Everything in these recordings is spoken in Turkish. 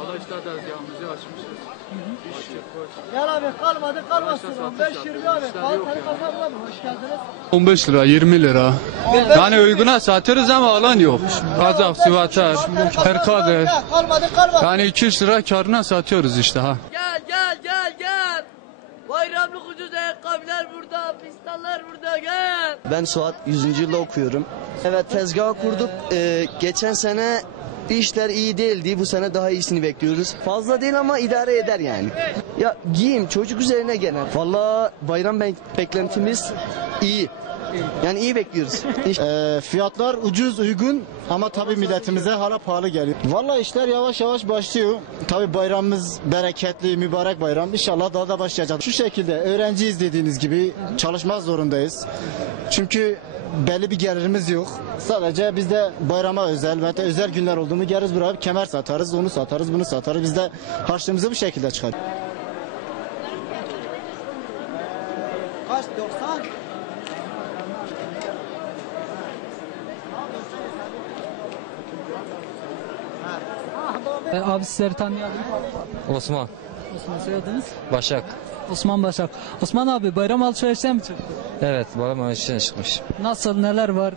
Alaş'ta da tezgahımızı açmışız. Gel abi kalmasın. 15-20 abi. Kaltanı kazanma mı? Hoş geldiniz. 15 lira, 20 lira. Yani uyguna satıyoruz ama alan yok. Kazak, Sivatar, Perkadır. Kalmadı. Yani 200 lira karına satıyoruz işte ha. Gel. Bayramlık ucuz ayakkabılar burada, pistanlar burada, gel. Ben Suat 100. yılda okuyorum. Evet, tezgah kurduk. Geçen sene işler iyi değildi. Bu sene daha iyisini bekliyoruz. Fazla değil ama idare eder yani. Ya giyim çocuk üzerine gelen. Vallahi bayram beklentimiz iyi. Yani iyi bekliyoruz. Fiyatlar ucuz, uygun ama tabii milletimize hala pahalı geliyor. Vallahi işler yavaş yavaş başlıyor. Tabii bayramımız bereketli, mübarek bayram. İnşallah daha da başlayacak. Şu şekilde öğrenciyiz dediğiniz gibi çalışmak zorundayız. Çünkü belli bir gelirimiz yok. Sadece biz de bayrama özel ve özel günler oldu mu geliriz buraya kemer satarız, onu satarız, bunu satarız. Biz de harçlığımızı bu şekilde çıkarız. Kaç? 90? Abi sizleri tanıyalım. Osman Osman soyadınız? Başak. Osman Başak. Osman abi bayram alışverişine mi çıktı? Evet, bayram alışverişine çıkmış. Nasıl, neler var?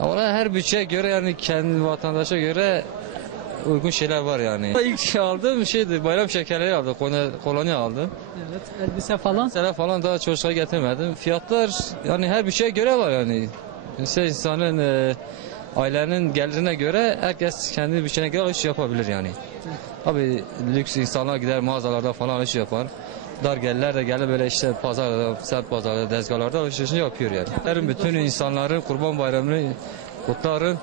Ama her bütçeye göre yani kendi vatandaşa göre uygun şeyler var yani. İlk aldığım şeydi, bayram şekerleri aldım, kolonya aldım. Evet, elbise falan. Mesela falan daha çocuklara getirmedim. Fiyatlar yani her bütçeye göre var yani. İnsanın ailenin gelirine göre herkes kendi bütçesine göre alışveriş yapabilir yani. Tabii lüks insanlar gider mağazalarda falan alışveriş yapar. Dar gelirler de gelir böyle işte pazarda, semt pazarda, tezgahlarda alışverişini yapıyor yani. Bütün insanların Kurban Bayramı'nı kutlarım.